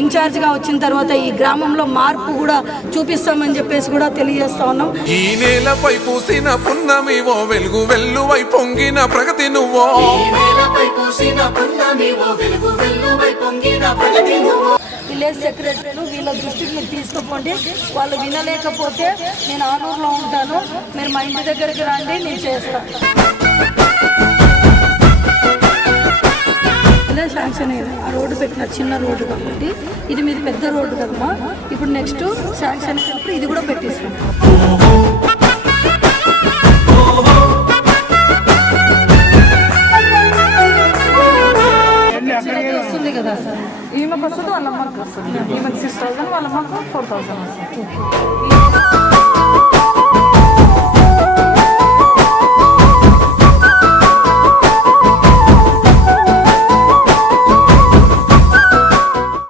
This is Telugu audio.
ఇన్ఛార్జ్గా వచ్చిన తర్వాత ఈ గ్రామంలో మార్పు కూడా చూపిస్తామని చెప్పేసి కూడా తెలియజేస్తా ఉన్నాం. ఈ నేలపై పూసిన పున్నమివో వెలుగు వెల్లువై పొంగిన ప్రగతి నువ్వో విలేజ్ సెక్రటరీలు వీళ్ళ దృష్టికి మీరు తీసుకుపోండి. వాళ్ళు వినలేకపోతే నేను ఆనూరులో ఉంటాను. మీరు మా ఇంటి దగ్గరికి రండి నేను చేస్తాను. శాంక్షన్ అయిన ఆ రోడ్డు పెట్టిన చిన్న రోడ్డు కాబట్టి. ఇది మీద పెద్ద రోడ్డు కదమ్మా. ఇప్పుడు నెక్స్ట్ శాంక్షన్ అయినప్పుడు ఇది కూడా పెట్టిస్తాం. ఈమె కదా సార్. వస్తుంది వాళ్ళ అమ్మకి వస్తుంది. ఈమెకు సిక్స్ థౌసండ్ వాళ్ళ అమ్మకు ఫోర్ థౌసండ్ వస్తుంది.